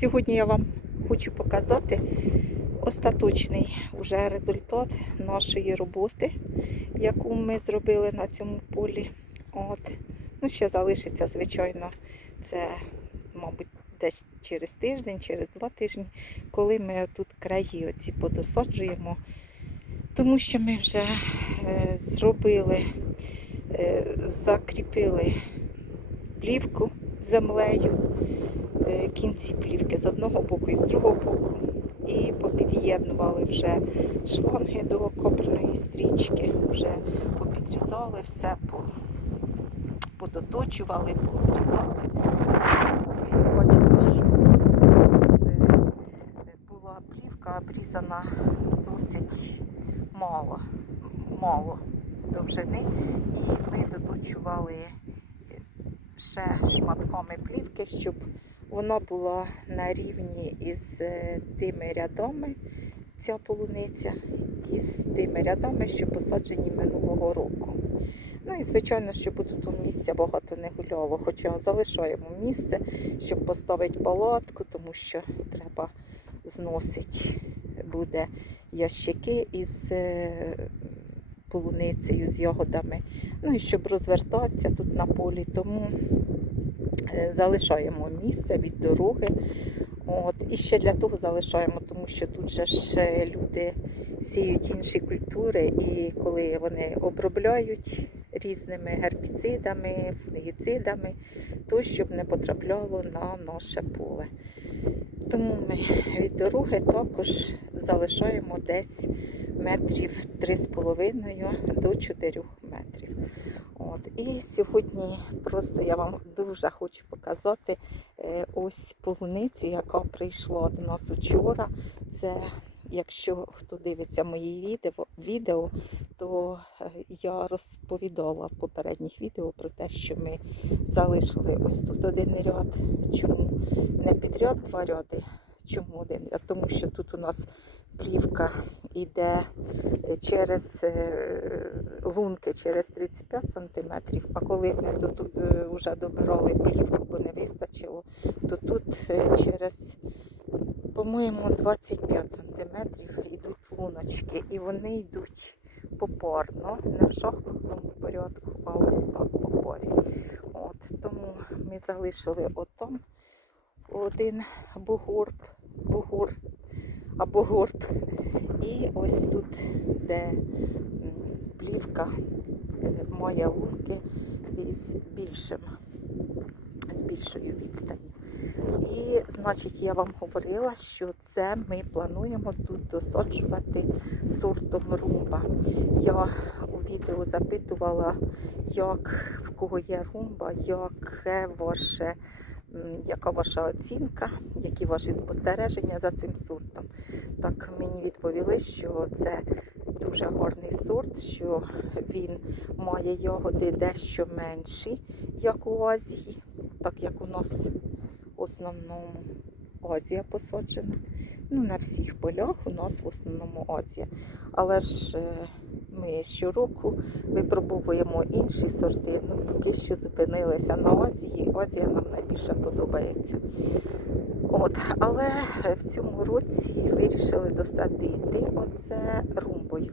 Сьогодні я вам хочу показати остаточний уже результат нашої роботи, яку ми зробили на цьому полі. От. Ну, ще залишиться, звичайно, це, мабуть, десь через тиждень, через два тижні, коли ми тут краї оці подосаджуємо. Тому що ми вже е, зробили, е, закріпили плівку землею, кінці плівки з одного боку і з другого боку. І попід'єднували вже шланги до копельної стрічки, вже попідрізали все, подоточували, пообрізали. І бачите, що е, була плівка обрізана досить мало, мало довжини, і ми доточували ще шматками плівки, щоб вона була на рівні із е, тими рядами, ця полуниця, і з тими рядами, що посаджені минулого року. Ну і звичайно, щоб тут у місця багато не гуляло, хоча залишаємо місце, щоб поставити палатку, тому що треба зносити буде ящики із е, полуницею, з ягодами. Ну і щоб розвертатися тут на полі, тому залишаємо місце від дороги. От. І ще для того залишаємо, тому що тут же ж е, люди сіють інші культури, і коли вони обробляють різними гербіцидами, фунгіцидами, то щоб не потрапляло на наше поле. Тому ми від дороги також залишаємо десь метрів 3,5 до 4 метрів. От. І сьогодні просто я вам дуже хочу показати е, ось полуницю, яка прийшла до нас учора. Це Якщо хто дивиться мої відео, відео, то е, я розповідала в попередніх відео про те, що ми залишили ось тут один ряд. Чому не підряд два ряди? Чому один ряд? Тому що тут у нас плівка йде е, через е, лунки через 35 см, а коли ми тут вже добирали плівку, бо не вистачило, то тут е, через, по-моєму, 25 см йдуть луночки, і вони йдуть попарно, не в шахматному порядку, а ось так по парі. От, тому ми залишили отам один бугорб, бугор або горб. І ось тут, де плівка має лунки із більшим, з більшою відстанню. І, значить, я вам говорила, що це ми плануємо тут досаджувати сортом румба. Я у відео запитувала, як в кого є румба, яке ваше, яка ваша оцінка, які ваші спостереження за цим сортом. Так мені відповіли, що це дуже гарний сорт, що він має ягоди дещо менші, як у Азії, так як у нас в основному Азія посаджена. Ну, на всіх полях у нас в основному Азія. Але ж е, ми щороку випробовуємо інші сорти. Ну, поки що зупинилися на Азії. Азія нам найбільше подобається. От, але в цьому році вирішили досадити оце румбою.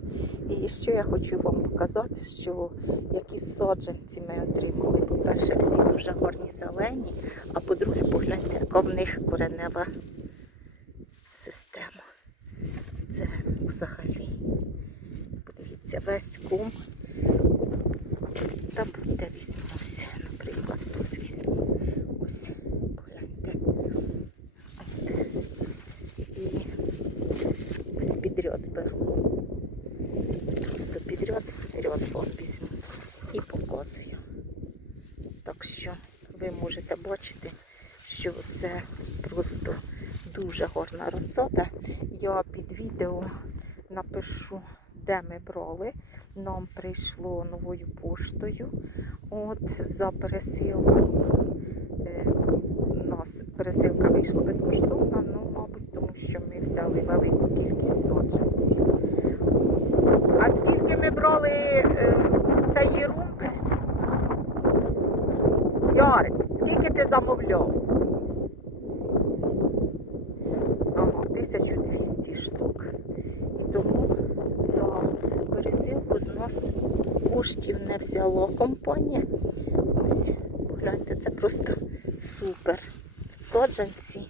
І що я хочу вам показати, що які саджанці ми отримали. По-перше, всі дуже гарні зелені, а по-друге, погляньте, яка в них коренева Подивіться, весь кум. Та будьте візьмуся, наприклад, тут візьму. Ось, погляньте. І ось підряд беру. Просто підряд, підряд вам візьму і показую. Так що ви можете бачити, що це просто дуже гарна розсада. Я під відео напишу, де ми брали. Нам прийшло новою поштою. От за пересилку. Е, нас пересилка вийшла безкоштовна, ну, мабуть, тому що ми взяли велику кількість саджанців. А скільки ми брали е, цієї румби? Ярик, скільки ти замовляв? Коштів не взяло компанія. Ось, погляньте, це просто супер. Соджанці.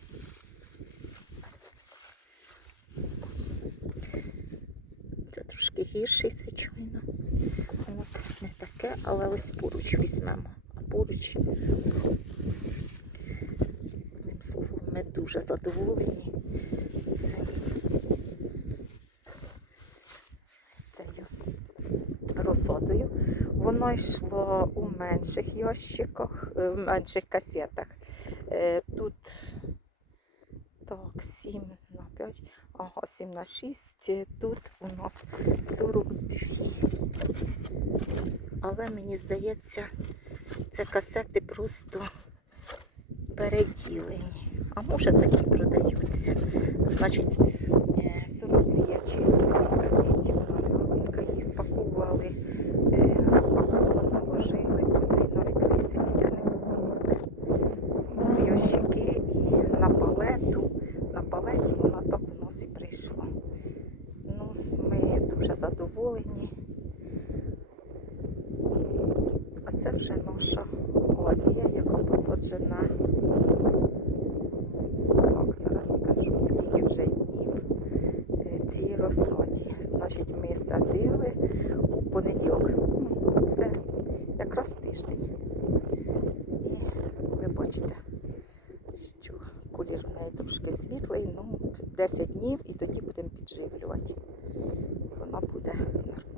Це трошки гірший, звичайно. От, не таке, але ось поруч візьмемо. А поруч, одним словом, ми дуже задоволені цим. Цією розсадою. Воно йшло у менших ящиках, е, в менших касетах. Е, Тут так, 7 на 5, ага, 7 на 6. Е, Тут у нас 42. Але мені здається, це касети просто переділені. А може такі продаються. Значить, е, 42 ячейки в цій касеті, вона невелика, її спаковували, е, акуратно ложили, подвійно відкрися, ніде не було в ящики і на палету. На палеті вона так у нас і прийшла. Ну, ми дуже задоволені. А це вже наша лазія, яка посаджена. Так, зараз скажу, скільки вже днів е, цій розсаді. Значить, ми садили у понеділок. Ну, Це якраз тиждень. І ви бачите, що колір в неї трошки світлий, ну 10 днів і тоді будемо підживлювати. Вона буде нормально.